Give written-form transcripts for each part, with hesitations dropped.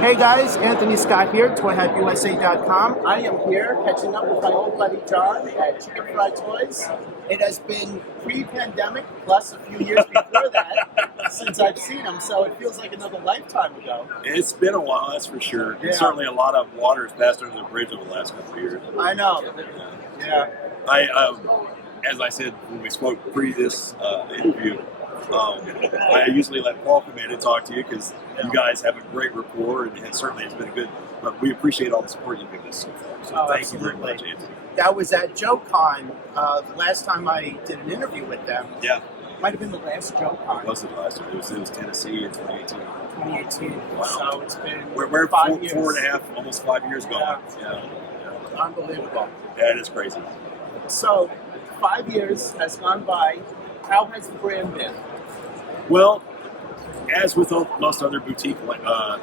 Hey guys, Anthony Scott here, ToyHypeUSA.com. I am here catching up with my old buddy John at Chicken Fried Toys. It has been pre-pandemic plus a few years before that since I've seen him, so it feels like another lifetime ago. It's been a while, that's for sure. Yeah. And certainly a lot of water has passed under the bridge over the last couple of years. I know. Yeah. As I said when we spoke pre this interview, I usually let Paul come in and talk to you because you guys have a great rapport, and it certainly has been a good. But we appreciate all the support you've given us so far. So thank you very much, Anthony. That was at JoeCon the last time I did an interview with them. Yeah. Might have been the last JoeCon. Wasn't the last time? It was Tennessee in 2018. 2018. Wow. So it's been We're 5 years. 4.5, almost 5 years gone. Yeah. Unbelievable. Yeah, it is crazy. So 5 years has gone by. How has the brand been? Well, as with most other boutique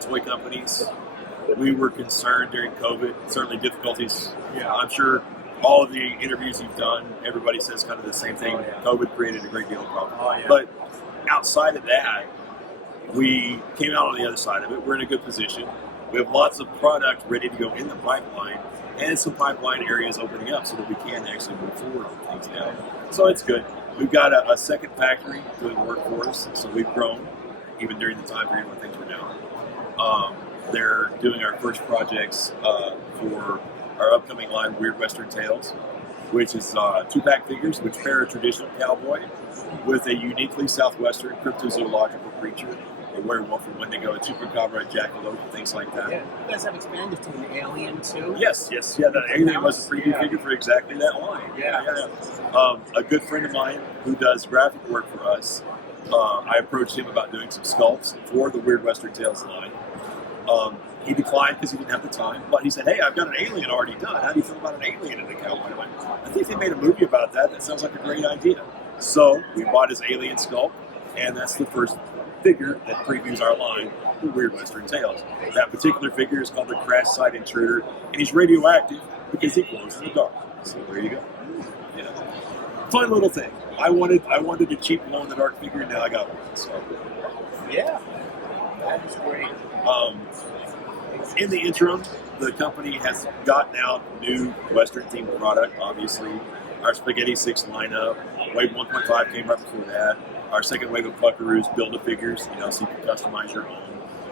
toy companies, we were concerned during COVID. Certainly difficulties. Yeah. I'm sure all of the interviews you've done, everybody says kind of the same thing. COVID created a great deal of problems. But outside of that, we came out on the other side of it. We're in a good position. We have lots of product ready to go in the pipeline, and some pipeline areas opening up so that we can actually move forward on things now. So it's good. We've got a second factory doing work for us, so we've grown even during the time period when things were down. They're doing our first projects for our upcoming line, Weird Western Tales, which is 2-pack figures which pair a traditional cowboy with a uniquely southwestern cryptozoological creature, a werewolf, a wendigo, a chupacabra, a jackalope, things like that. Yeah. You guys have expanded to an alien too? Yes. Yeah, the alien was a preview figure for exactly that line. Yeah. A good friend of mine who does graphic work for us, I approached him about doing some sculpts for the Weird Western Tales line. He declined because he didn't have the time, but he said, hey, I've got an alien already done. How do you feel about an alien in the cowboy? I went, I think they made a movie about that. That sounds like a great idea. So we bought his alien sculpt, and that's the first figure that previews our line, the Weird Western Tales. That particular figure is called the Crash Site Intruder, and he's radioactive because he glows in the dark. So there you go. Yeah. Fun little thing. I wanted a cheap glow in the dark figure, and now I got one. So yeah, that is great. In the interim, the company has gotten out new Western themed product. Obviously, our Spaghetti 6 lineup, Wave 1.5 came right before that. Our second wave of Buckaroos Build-A-Figures, so you can customize your own.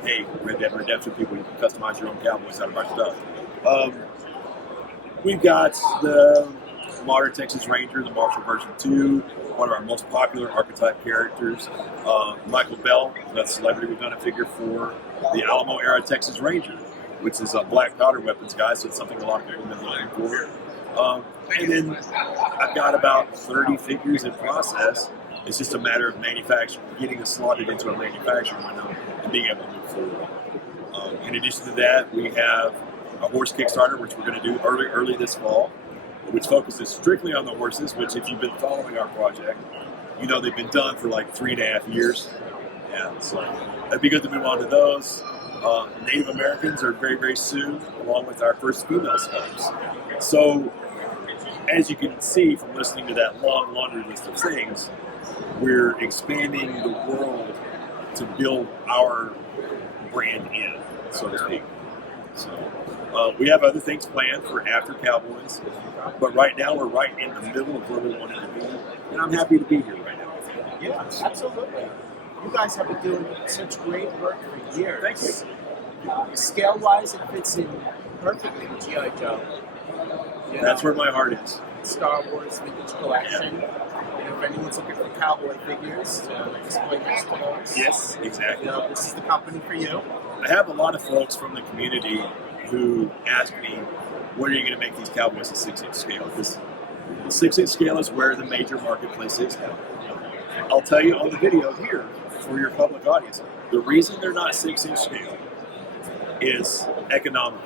Hey, Red Dead Redemption people, you can customize your own cowboys out of our stuff. We've got the Modern Texas Ranger, the Marshall version 2, one of our most popular archetype characters. Michael Bell, that celebrity we've done a figure for. The Alamo era Texas Ranger, which is a black powder weapons guy, so it's something a lot of people have been looking for. And then I've got about 30 figures in process. It's just a matter of getting us slotted into a manufacturing window and being able to move forward. In addition to that, we have a horse Kickstarter, which we're going to do early this fall, which focuses strictly on the horses, which if you've been following our project, you know they've been done for like 3.5 years. Yeah, so that'd be good to move on to those. Native Americans are very, very soon, along with our first female sculpts. So, as you can see from listening to that long laundry list of things, we're expanding the world to build our brand in, so to speak. So, we have other things planned for after Cowboys, but right now we're right in the middle of where we wanted to be, and I'm happy to be here right now with you. Yeah, absolutely. You guys have been doing such great work for years. Thank you. Scale-wise, it fits in perfectly with G.I. Joe. That's where my heart is. Star Wars Vintage Collection. If anyone's looking for cowboy figures to display next to those, Yes, exactly. This is the company for you. I have a lot of folks from the community who ask me, when are you going to make these cowboys at 6-inch scale? Because the 6-inch scale is where the major marketplace is now. I'll tell you on the video here for your public audience, the reason they're not 6-inch scale is economical.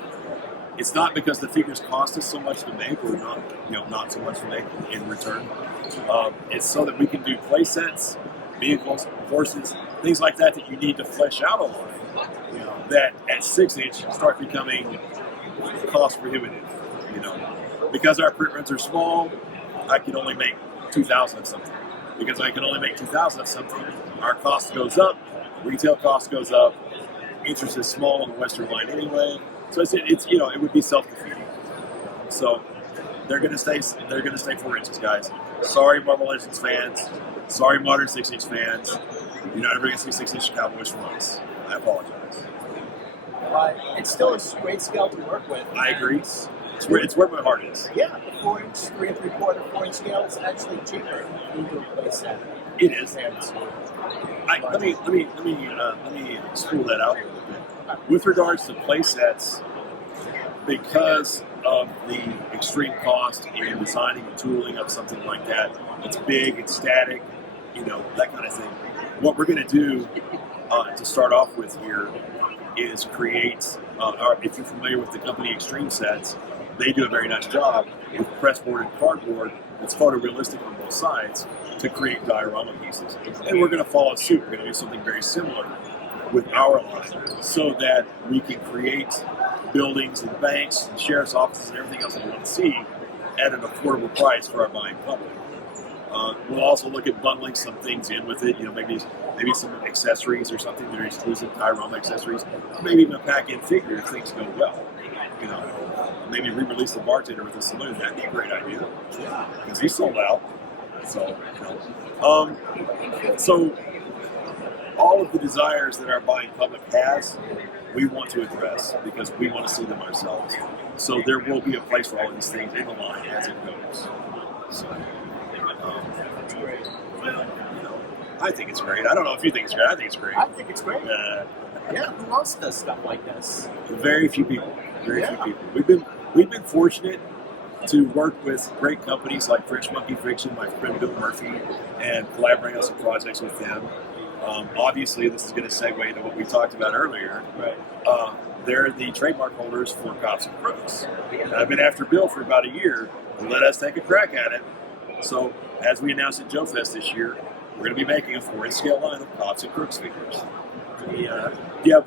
It's not because the figures cost us so much to make, or not so much to make in return. It's so that we can do play sets, vehicles, horses, things like that you need to flesh out a line. That at 6-inch start becoming cost prohibitive. Because our print runs are small, I can only make 2,000 of something. Because I can only make 2,000 of something, our cost goes up, retail cost goes up, interest is small on the Western line anyway. So it's you know, it would be self-defeating. So they're gonna stay 4 inches, guys. Sorry, Marvel Legends fans. Sorry, Modern 6-inch fans. You're not ever gonna see 6-inch Cowboys from us. I apologize. But it's still a great scale to work with. I agree. It's where my heart is. Yeah, the 4-inch, 3 3/4, 4-inch scale is actually cheaper than to replace that. It is. Let me spool that out a little bit. With regards to play sets, because of the extreme cost in designing and tooling of something like that, it's big, it's static, you know, that kind of thing. What we're going to do to start off with here is create, if you're familiar with the company Extreme Sets, they do a very nice job with pressboard and cardboard that's photorealistic on both sides to create diorama pieces. And we're going to follow suit. We're going to do something very similar with our line so that we can create buildings and banks and sheriff's offices and everything else that we want to see at an affordable price for our buying public. We'll also look at bundling some things in with it, you know, maybe some accessories or something that are exclusive diorama accessories, maybe even a pack-in figure if things go well. You know, maybe re-release the bartender with a saloon. That'd be a great idea because he's sold out. So, you know, so all of the desires that our buying public has, we want to address because we want to see them ourselves. So there will be a place for all of these things in the line as it goes. So, you know, I think it's great. I don't know if you think it's great. I think it's great. I think it's great. Yeah, who else does stuff like this? Very few people. Very few people. We've been fortunate to work with great companies like French Monkey Fiction, my friend Bill Murphy, and collaborate on some projects with them. Obviously, this is going to segue into what we talked about earlier. Right. They're the trademark holders for Cops Crooks. And I've been after Bill for about a year to let us take a crack at it. So, as we announced at Joe Fest this year, we're going to be making a 4-inch scale line of Cops and Crooks figures. Do you have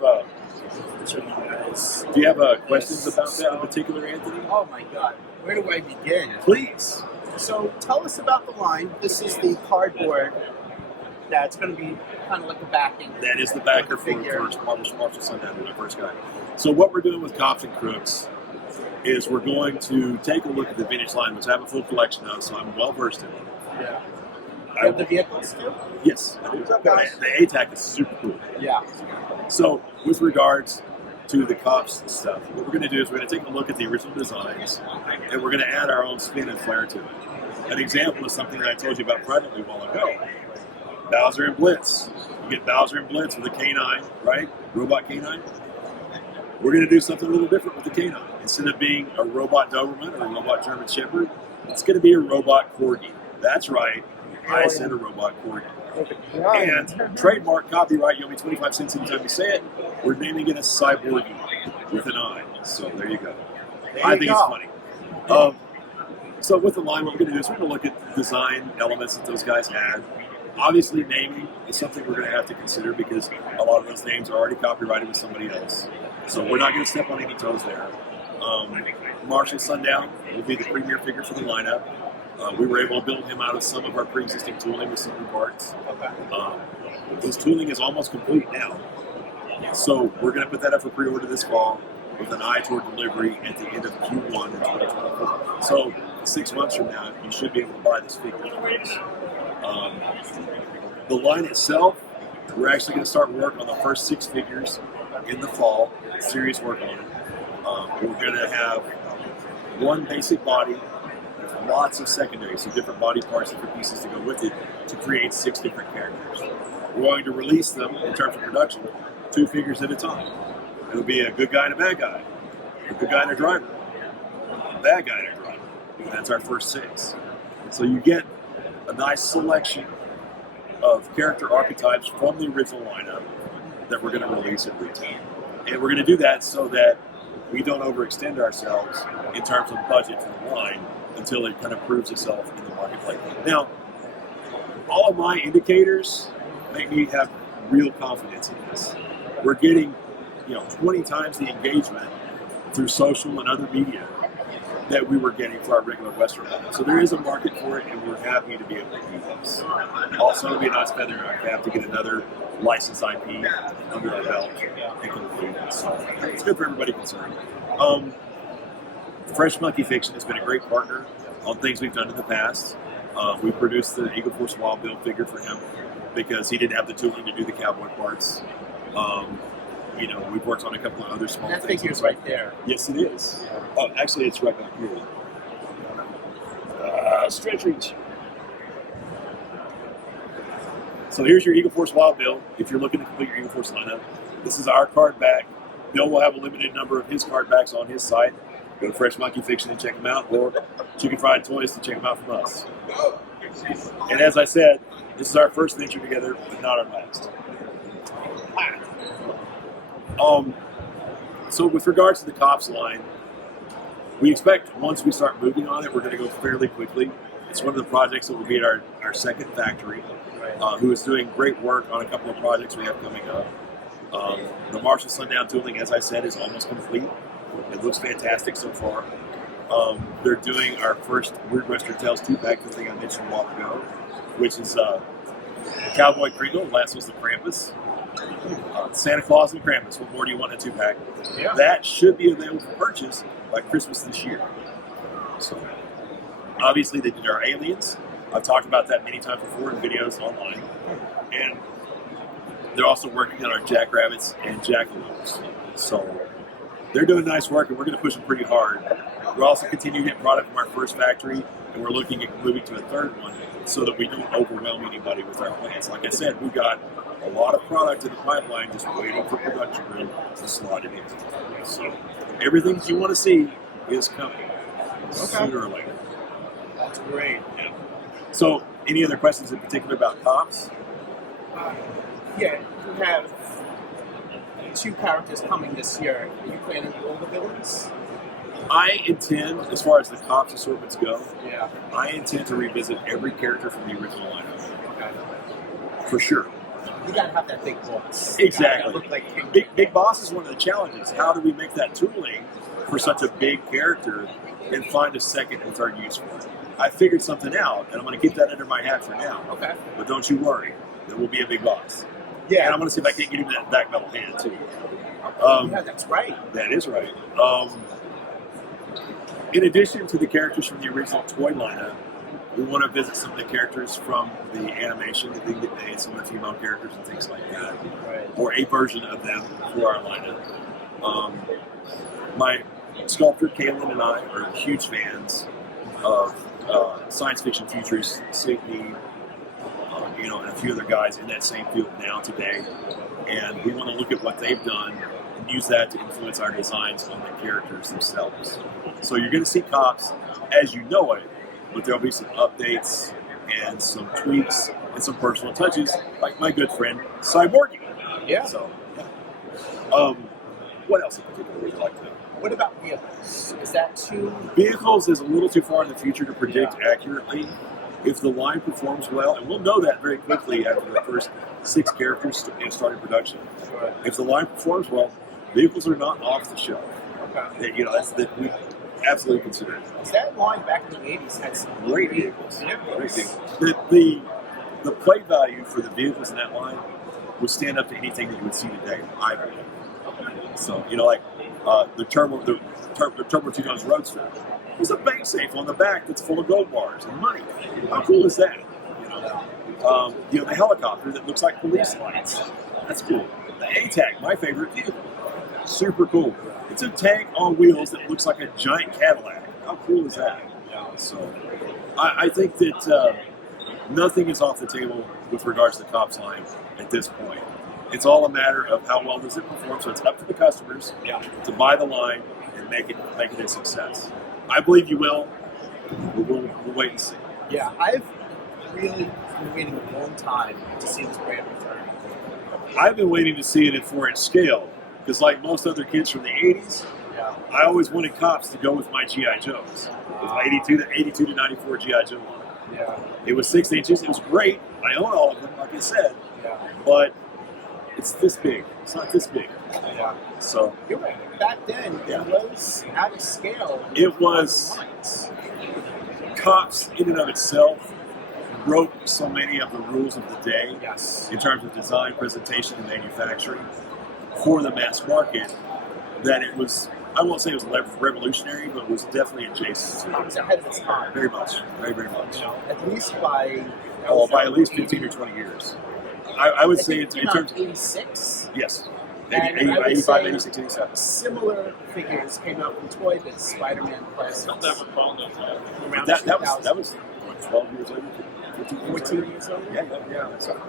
questions about that in particular, Anthony? Oh my God, where do I begin? Please. So tell us about the line. This is the cardboard that's going to be kind of like the backing. That is the backer for Marshall Sundown, my first guy. So what we're doing with Cops and Crooks is we're going to take a look at the vintage line, which I have a full collection of, so I'm well versed in it. Yeah. You have the vehicles too? Yes. The ATAC is super cool. Yeah. So with regards to the Cops stuff, what we're going to do is we're going to take a look at the original designs and we're going to add our own spin and flair to it. An example is something that I told you about privately a while ago. Bowser and Blitz. You get Bowser and Blitz with a canine, right? Robot canine. We're going to do something a little different with the canine. Instead of being a robot Doberman or a robot German Shepherd, it's going to be a robot Corgi. That's right. I said a robot Corgi. And trademark copyright, you owe me 25 cents anytime you say it. We're naming it a Cyborgy with an I. So there you go. I think it's funny. So with the line, what we're going to do is we're going to look at design elements that those guys had. Obviously, naming is something we're going to have to consider because a lot of those names are already copyrighted with somebody else. So we're not going to step on any toes there. Marshall Sundown will be the premier figure for the lineup. We were able to build him out of some of our pre-existing tooling with some new parts. His tooling is almost complete now. So we're going to put that up for pre-order this fall with an eye toward delivery at the end of Q1 in 2024. So 6 months from now, you should be able to buy this figure from us. The line itself, we're actually going to start work on the first 6 figures in the fall. Serious work on it. We're going to have one basic body, lots of secondaries, so different body parts, different pieces to go with it to create 6 different characters. We're going to release them in terms of production, 2 figures at a time. It'll be a good guy and a bad guy, a good guy and a driver, a bad guy and a driver. And that's our first 6. So you get a nice selection of character archetypes from the original lineup that we're going to release at retail. And we're going to do that so that we don't overextend ourselves in terms of budget for the line until it kind of proves itself in the marketplace. Now, all of my indicators make me have real confidence in this. We're getting, 20 times the engagement through social and other media that we were getting for our regular Western line. So there is a market for it, and we're happy to be able to do this. Also, it'll be a nice feather in our cap to get another licensed IP under our belt and complete. So it's good for everybody concerned. Fresh Monkey Fiction has been a great partner on things we've done in the past. We produced the Eagle Force Wild Bill figure for him because he didn't have the tooling to do the cowboy parts. We've worked on a couple of other small things. That figure's right there. Yes, it is. Oh, actually, it's right back here. Stretch reach. So here's your Eagle Force Wild Bill. If you're looking to complete your Eagle Force lineup, this is our card back. Bill will have a limited number of his card backs on his site. Go to Fresh Monkey Fiction and check them out, or Chicken Fried Toys to check them out from us. And as I said, this is our first venture together, but not our last. So with regards to the Cops line, we expect once we start moving on it, we're going to go fairly quickly. It's one of the projects that will be at our second factory, who is doing great work on a couple of projects we have coming up. The Marshall Sundown tooling, as I said, is almost complete. It looks fantastic so far. They're doing our first Weird Western Tales 2-pack, the thing I mentioned a while ago, which is Cowboy Kringle, last was the Krampus. Santa Claus and Krampus. What more do you want in a 2-pack? Yeah. That should be available for purchase by Christmas this year. So, obviously, they did our aliens. I've talked about that many times before in videos online. And they're also working on our jackrabbits and jackalopes. So, they're doing nice work, and we're going to push them pretty hard. We're also continuing to get product from our first factory, and we're looking at moving to a third one so that we don't overwhelm anybody with our plans. Like I said, we've got a lot of product in the pipeline just waiting for production room to slot it in. So everything you want to see is coming sooner or later. That's great. Yeah. So any other questions in particular about Cops? Yeah, you have 2 characters coming this year. Are you planning to do all the villains? I intend, as far as the Cops assortments go, yeah, I intend to revisit every character from the original lineup. Okay. For sure. You gotta have that big boss. Exactly. Look like big boss is one of the challenges. How do we make that tooling for such a big character and find a second and third use for it? I figured something out, and I'm going to get that under my hat for now. Okay. But don't you worry, there will be a big boss. Yeah. And I'm going to see if I can't get him that back metal hand too. Yeah, that's right. That is right. In addition to the characters from the original toy lineup, we want to visit some of the characters from the animation that they get made, some of the female characters and things like that, right, or a version of them for our lineup. My sculptor, Kaylin, and I are huge fans of science fiction futurists, Sydney, and a few other guys in that same field now today. And we want to look at what they've done and use that to influence our designs on the characters themselves. So you're going to see Cops as you know it, but there'll be some updates and some tweaks and some personal touches, like my good friend Cyborgy. Yeah. So, what else in particular would you like to know? What about vehicles? Is that too... Vehicles is a little too far in the future to predict accurately. If the line performs well, and we'll know that very quickly after the first 6 characters started production. Sure. If the line performs well, vehicles are not off the shelf. Okay. That's that we absolutely consider it. That line back in the 80s had some great vehicles. Yeah. Great vehicles. The play value for the vehicles in that line would stand up to anything that you would see today, I believe. So, the Turbo 2 Tons Roadster. There's a bank safe on the back that's full of gold bars and money. How cool is that? The helicopter that looks like police lights. That's cool. The A-Tag, my favorite vehicle. Super cool. It's a tank on wheels that looks like a giant Cadillac. How cool is that? So, I think that nothing is off the table with regards to the Cops line at this point. It's all a matter of how well does it perform. So it's up to the customers to buy the line and make it a success. I believe you will. We'll wait and see. Yeah, I've really been waiting a long time to see this brand return. I've been waiting to see it at 4-inch scale because, like most other kids from the 80s, I always wanted Cops to go with my G.I. Joes. It was 82 to 94 G.I. Joe line. Yeah. It was 6 inches. It was great. I own all of them, like I said. Yeah. But it's this big. It's not this big. Yeah. So you're right. Back then, it was out of scale. It was. Cops, in and of itself, broke so many of the rules of the day Yes. in terms of design, presentation, and manufacturing for the mass market that it was, I won't say it was revolutionary, but it was definitely adjacent. It was ahead of its time. Very much. Very, very much. At least by... Oh, by at least 15 or 20 years. I would say in terms of... 86? Yes. And 85, 86, 87. Similar figures came out from Toy Biz, Spider-Man Classics. Around That was what, 12 years later? 14 years old? Yeah. That's right.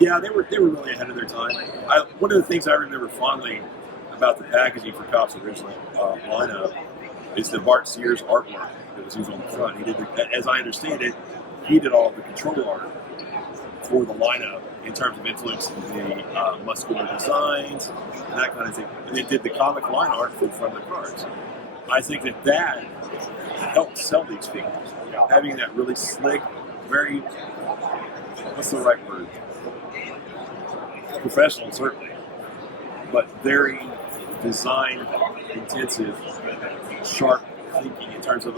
Yeah, they were really ahead of their time. One of the things I remember fondly about the packaging for Cops' original lineup is the Bart Sears artwork that was used on the front. He did, as I understand it, he did all of the control art for the lineup in terms of influencing the muscular designs and that kind of thing. And they did the comic line art for the front of the cards. I think that helped sell these figures. Having that really slick, very, what's the right word? Professional, certainly, but very design intensive, sharp thinking in terms of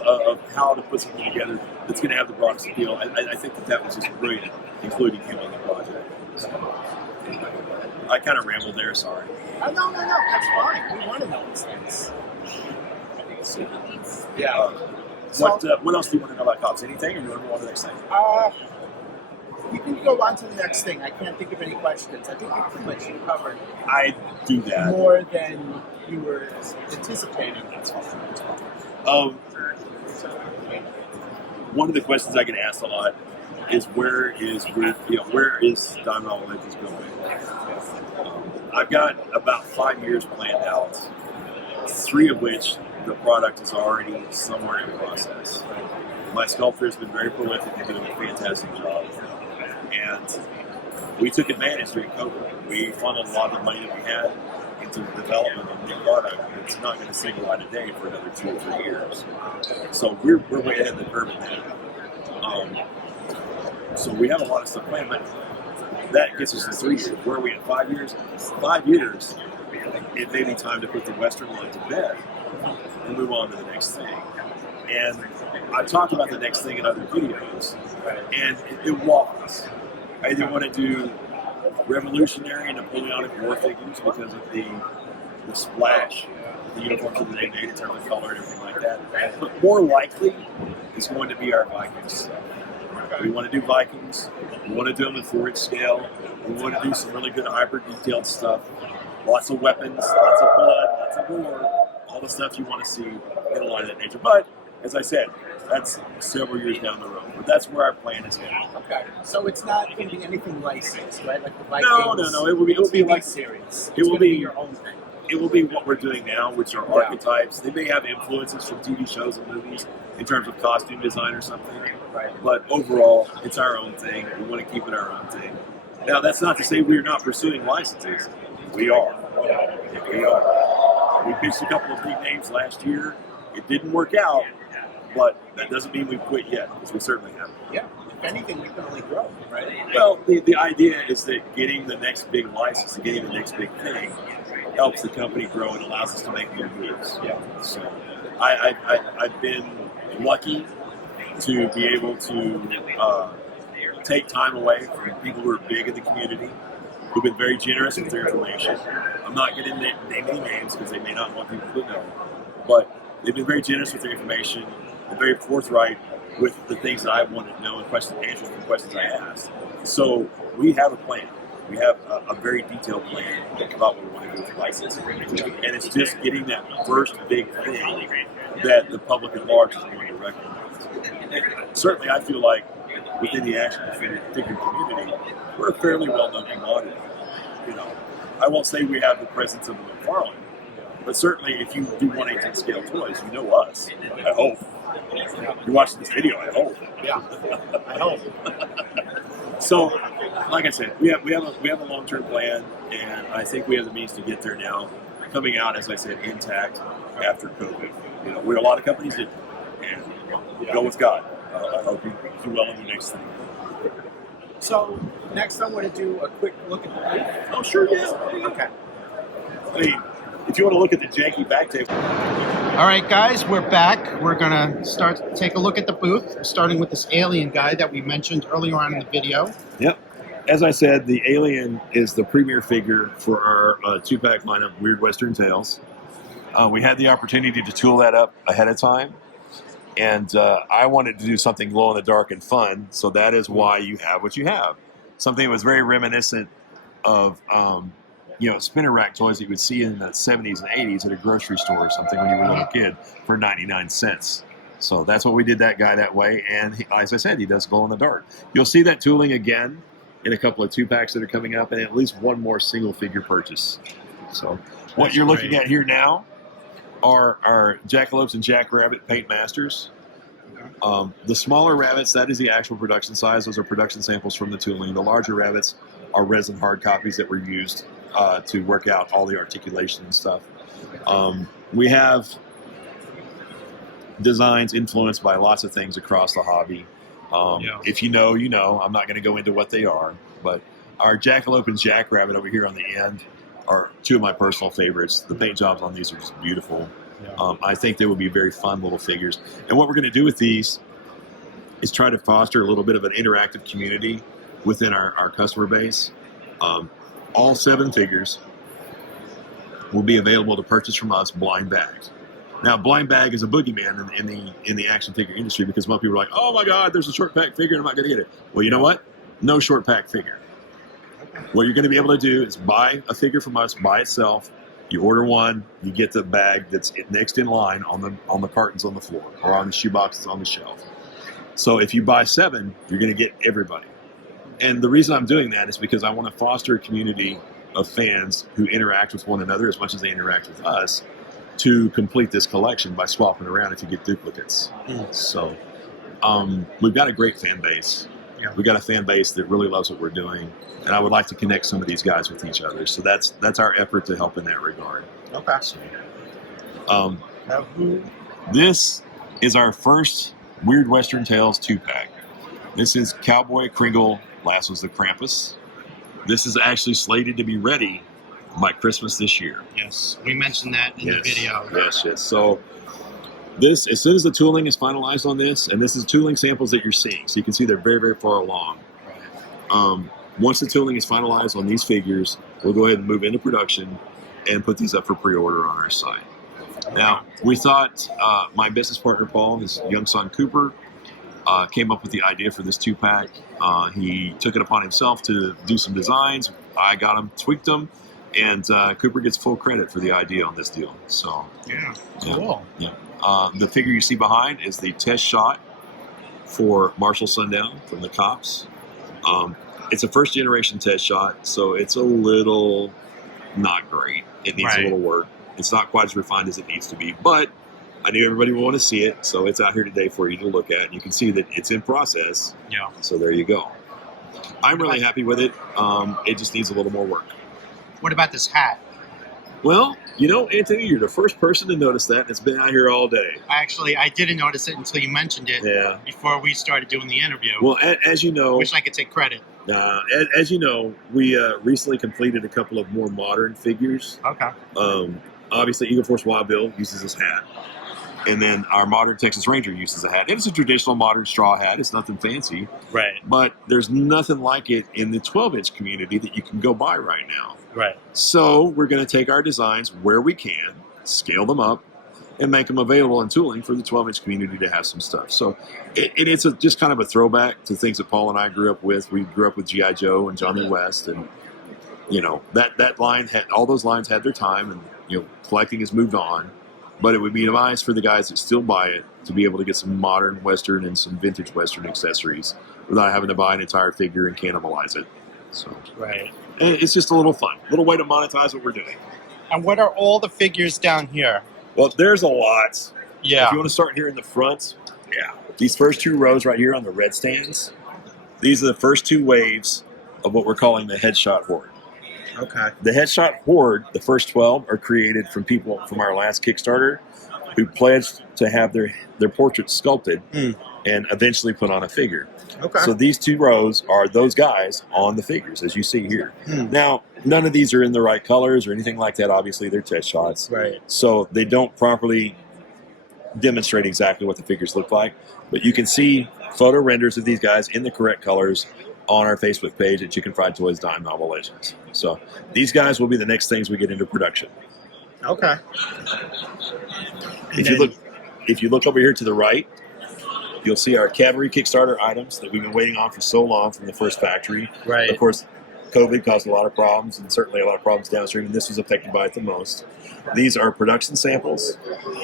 how to put something together that's going to have the broadest appeal. And I think that was just brilliant, including him on the project. So, I kind of rambled there, sorry. No, that's fine. We want to know these things. Yeah. What else do you want to know about Cops? Anything, or do you want to move on to the next thing? You can go on to the next thing. I can't think of any questions. I think you pretty much covered I do that. more than you were anticipating. That's fine. One of the questions I get asked a lot is where is Diamond Legends going? I've got about 5 years planned out, 3 of which the product is already somewhere in the process. My sculptor has been very prolific and doing a fantastic job. And we took advantage during COVID. We funneled a lot of the money that we had into the development of a new product that's not going to see the light of day for another 2 or 3 years. So we're way ahead of the curve in that. So we have a lot of stuff planned, but that gets us to 3 years. Where are we in 5 years? 5 years, it may be time to put the Western line to bed and move on to the next thing. And I've talked about the next thing in other videos, and it waffles. I either want to do revolutionary Napoleonic war figures because of the splash, the uniforms that they made in terms of color and everything like that. But more likely, it's going to be our Vikings. We want to do Vikings. We want to do them in 4-inch scale. We want to do some really good hyper detailed stuff. Lots of weapons, lots of blood, lots of gore, all the stuff you want to see in a line of that nature. But as I said, that's several years down the road. But that's where our plan is headed. Okay. So it's not going to be anything licensed, right? Like the Vikings. No. It will be like series. It will be your own thing. It will be what we're doing now, which are archetypes. They may have influences from TV shows and movies in terms of costume design or something. Right. But overall, it's our own thing. We want to keep it our own thing. Now, that's not to say we're not pursuing licenses. We are. We are. We pitched a couple of big names last year. It didn't work out, but that doesn't mean we've quit yet, because we certainly haven't. Yeah. If anything, we can only grow, right? Well, the idea is that getting the next big license and getting the next big thing helps the company grow and allows us to make new moves. Yeah. So I've been lucky to be able to take time away from people who are big in the community, who've been very generous with their information. I'm not going to name any names because they may not want people to know, but they've been very generous with their information and very forthright with the things that I wanted to know and answers the questions I asked. So we have a plan. We have a very detailed plan about what we want to do with licensing. And it's just getting that first big thing that the public at large is going to recognize. And certainly I feel like within the action figure community, we're a fairly well-known commodity. You know, I won't say we have the presence of the McFarlane, but certainly if you do 1/18 scale toys, you know us. I hope. You're watching this video, I hope. Yeah, I hope. So, like I said, we have a long-term plan, and I think we have the means to get there now. Coming out, as I said, intact after COVID. You know, a lot of companies did, and go with God. I hope you do well in the next thing. So next, I want to do a quick look at the booth. Oh, sure, yeah. Okay. I mean, if you want to look at the janky back table. All right, guys, we're back. We're gonna take a look at the booth, starting with this alien guy that we mentioned earlier on in the video. Yep. As I said, the Alien is the premier figure for our two-pack line of Weird Western Tales. We had the opportunity to tool that up ahead of time, and I wanted to do something glow-in-the-dark and fun, so that is why you have what you have. Something that was very reminiscent of spinner rack toys that you would see in the 70s and 80s at a grocery store or something when you were a little kid for 99 cents. So that's what we did that guy that way, and as I said, he does glow-in-the-dark. You'll see that tooling again in a couple of two-packs that are coming up, and at least one more single-figure purchase. So what you're looking at here now are our jackalopes and jackrabbit paint masters. The smaller rabbits, that is the actual production size. Those are production samples from the tooling. The larger rabbits are resin hard copies that were used to work out all the articulation and stuff. We have designs influenced by lots of things across the hobby. If you know, you know. I'm not going to go into what they are, but our jackalope and jackrabbit over here on the end are two of my personal favorites. The paint jobs on these are just beautiful. I think they will be very fun little figures. And what we're going to do with these is try to foster a little bit of an interactive community within our customer base. All 7 figures will be available to purchase from us blind bagged. Now, blind bag is a boogeyman in the action figure industry because most people are like, oh my God, there's a short pack figure and I'm not going to get it. Well, you know what? No short pack figure. What you're going to be able to do is buy a figure from us by itself. You order one, you get the bag that's next in line on the cartons on the floor or on the shoe boxes on the shelf. So if you buy 7, you're going to get everybody. And the reason I'm doing that is because I want to foster a community of fans who interact with one another as much as they interact with us to complete this collection by swapping around if you get duplicates. So we've got a great fan base. We've got a fan base that really loves what we're doing, and I would like to connect some of these guys with each other. So that's our effort to help in that regard. Okay. So, this is our first Weird Western Tales 2-pack. This is Cowboy Kringle, last was the Krampus. This is actually slated to be ready by Christmas this year. Yes, we mentioned that in the video. Yes. So this, as soon as the tooling is finalized on this, and this is tooling samples that you're seeing, so you can see they're very, very far along. Once the tooling is finalized on these figures, we'll go ahead and move into production and put these up for pre-order on our site. Now, we thought my business partner, Paul, his young son, Cooper, came up with the idea for this 2-pack. He took it upon himself to do some designs. I got them, tweaked them, and Cooper gets full credit for the idea on this deal. So Cool. The figure you see behind is the test shot for Marshall Sundown from the Cops. It's a first generation test shot, so it's a little not great. It needs a little work. It's not quite as refined as it needs to be, but I knew everybody would want to see it, so it's out here today for you to look at. You can see that it's in process. So there you go. I'm really happy with it. It just needs a little more work. What about this hat? Well, you know, Anthony, you're the first person to notice that, and it's been out here all day. Actually, I didn't notice it until you mentioned it before we started doing the interview. Well, as you know... Wish I could take credit. As you know, we recently completed a couple of more modern figures. Okay. Obviously, Eagle Force Wild Bill uses this hat. And then our modern Texas Ranger uses a hat. It's a traditional modern straw hat. It's nothing fancy. Right. But there's nothing like it in the 12-inch community that you can go buy right now. Right. So we're going to take our designs where we can, scale them up, and make them available in tooling for the 12-inch community to have some stuff. So it's just kind of a throwback to things that Paul and I grew up with. We grew up with G.I. Joe and Johnny West. And, you know, that line had, all those lines had their time. And, you know, collecting has moved on. But it would be nice for the guys that still buy it to be able to get some modern Western and some vintage Western accessories without having to buy an entire figure and cannibalize it. So and it's just a little fun, a little way to monetize what we're doing. And what are all the figures down here? Well, there's a lot. Yeah. If you want to start here in the front, these first 2 rows right here on the red stands, these are the first 2 waves of what we're calling the Headshot Horde. Okay. The Headshot Horde, the first 12, are created from people from our last Kickstarter who pledged to have their portraits sculpted and eventually put on a figure. Okay. So these 2 rows are those guys on the figures, as you see here. Now, none of these are in the right colors or anything like that. Obviously, they're test shots. Right. So they don't properly demonstrate exactly what the figures look like. But you can see photo renders of these guys in the correct colors on our Facebook page at Chicken Fried Toys Dime Novel Legends. So these guys will be the next things we get into production. Okay. If you look over here to the right, you'll see our Cavalry Kickstarter items that we've been waiting on for so long from the first factory. Right. Of course, COVID caused a lot of problems, and certainly a lot of problems downstream, and this was affected by it the most. These are production samples,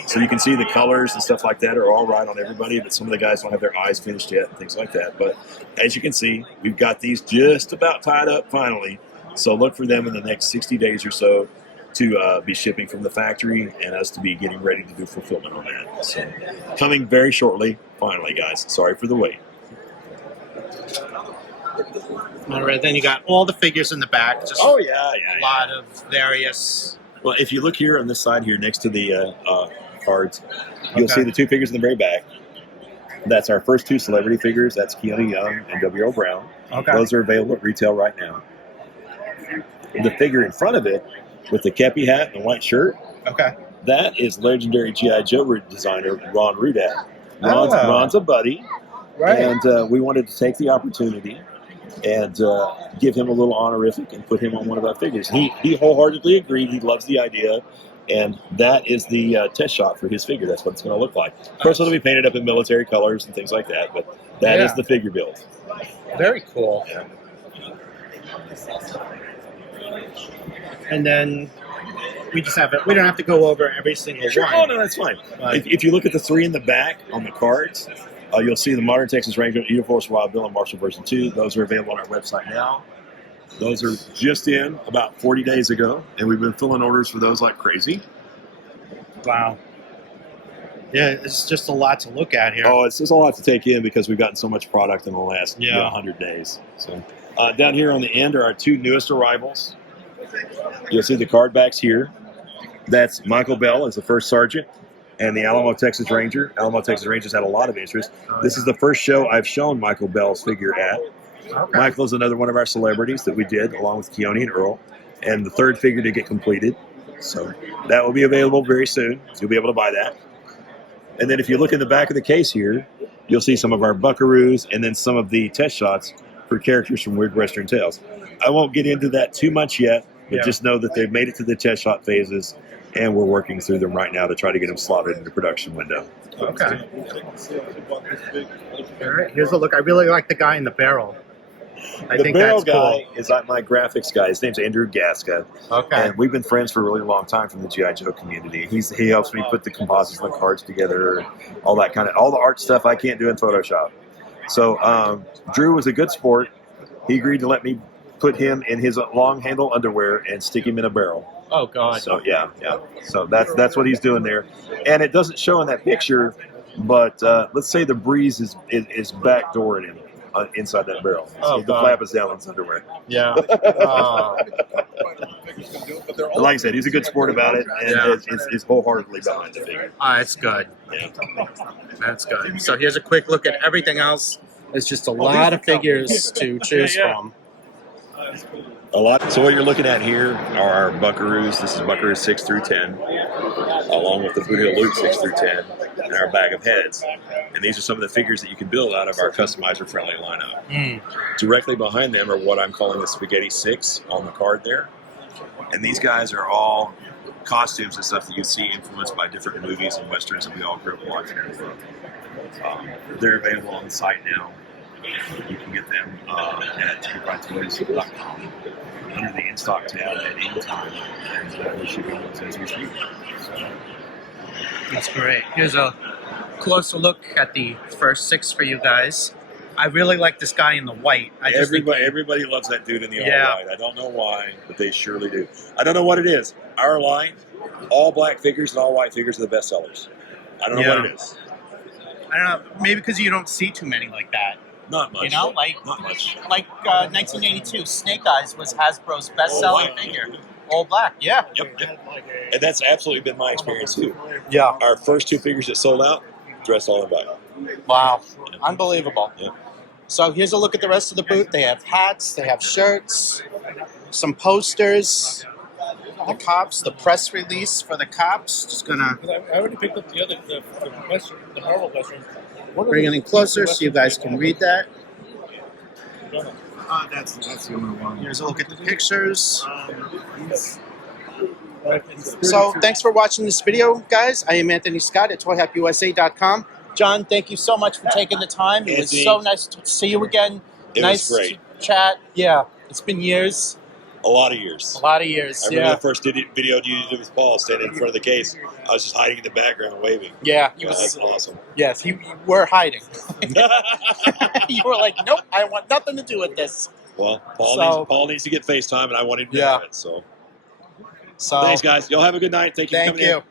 so you can see the colors and stuff like that are all right on everybody, but some of the guys don't have their eyes finished yet and things like that. But as you can see, we've got these just about tied up finally, so look for them in the next 60 days or so to be shipping from the factory and us to be getting ready to do fulfillment on that. So coming very shortly, finally, guys. Sorry for the wait. All right, then you got all the figures in the back. Just Oh, yeah. a lot of various. Well, if you look here on this side here next to the cards, you'll see the two figures in the very back. That's our first two celebrity figures. That's Keone Young and W.O. Brown. Okay. Those are available at retail right now. The figure in front of it with the kepi hat and the white shirt, Okay. that is legendary G.I. Joe designer Ron Rudat. Ron's a buddy, Right. and we wanted to take the opportunity and give him a little honorific and put him on one of our figures. He wholeheartedly agreed. He loves the idea, and that is the test shot for his figure. That's what it's going to look like. Of course, it'll be painted up in military colors and things like that, but that is the figure build. Very cool. Yeah. And then we just have it. We don't have to go over every single Sure. one. Oh, no, that's fine. If you look at the three in the back on the cards, you'll see the Modern Texas Ranger, Air Force Wild Bill, and Marshall version 2. Those are available on our website now. Those are just in about 40 days ago, and we've been filling orders for those like crazy. Wow. Yeah, it's just a lot to look at here. Oh, it's a lot to take in because we've gotten so much product in the last 100 days. So down here on the end are our two newest arrivals. You'll see the card backs here. That's Michael Bell as the first sergeant and the Alamo Texas Ranger. Alamo Texas Rangers had a lot of interest. This is the first show I've shown Michael Bell's figure at. Okay. Michael's another one of our celebrities that we did along with Keone and Earl, and the third figure to get completed. So that will be available very soon. So you'll be able to buy that. And then if you look in the back of the case here, you'll see some of our buckaroos and then some of the test shots for characters from Weird Western Tales. I won't get into that too much yet, but just know that they've made it to the test shot phases, and we're working through them right now to try to get them slotted in the production window. Okay. All right, here's a look. I really like the guy in the barrel. I think barrel that's cool. guy is like my graphics guy. His name's Andrew Gaska. Okay. And we've been friends for a really long time from the G.I. Joe community. He helps me put the composites and the cards together, all that kind of, all the art stuff I can't do in Photoshop. So Drew was a good sport. He agreed to let me put him in his long handle underwear and stick him in a barrel. Oh God. So yeah. So that's what he's doing there. And it doesn't show in that picture, but let's say the breeze is backdooring him inside that barrel. Oh, the flap is down on his underwear. Yeah. Like I said, he's a good sport about it, and is wholeheartedly behind the figure. It's good. Yeah. That's good. So here's a quick look at everything else. There's just a lot of figures to choose from. A lot. So what you're looking at here are our buckaroos. This is buckaroos 6 through 10, along with the Boot Hill Luke 6 through 10, and our bag of heads. And these are some of the figures that you can build out of our customizer-friendly lineup. Directly behind them are what I'm calling the Spaghetti 6 on the card there. And these guys are all costumes and stuff that you see influenced by different movies and westerns that we all grew up watching. They're available on the site now. You can get them at BigBadToyStore.com under the in-stock tab at any time, and we're shipping those as we speak. That's great. Here's a closer look at the first 6 for you guys. I really like this guy in the white. Everybody loves that dude in the all white. I don't know why, but they surely do. I don't know what it is. Our line, all black figures and all white figures are the best sellers. I don't know what it is. I don't know. Maybe because you don't see too many like that. Not much. You know, not much. Like 1982, Snake Eyes was Hasbro's best-selling figure. All black, yeah. Yep. And that's absolutely been my experience too. Yeah. Our first 2 figures that sold out, dressed all in black. Wow. Unbelievable. Yeah. So here's a look at the rest of the booth. They have hats, they have shirts, some posters. the Cops, the press release for the Cops. Just gonna I already picked up the Western, the Marvel Western. bring it in closer so you guys can read that. That's the only one. Here's a look at the pictures. It's So 32. thanks for watching this video, guys. I am Anthony Scott at ToyHackUSA.com. John, thank you so much for taking the time. It was Anthony, so nice to see you again. It Nice was great. to chat. Yeah, it's been years. A lot of years. A lot of years. I remember Yeah. the first video you did with Paul standing in front of the case. I was just hiding in the background waving. Yeah. He Yeah, was, that's awesome. yes, you were hiding. You were like, nope, I want nothing to do with this. Well, So- Paul needs to get FaceTime, and I want him to Yeah. have it. So, So thanks, guys. Y'all have a good night. Thank you for thank coming in. you.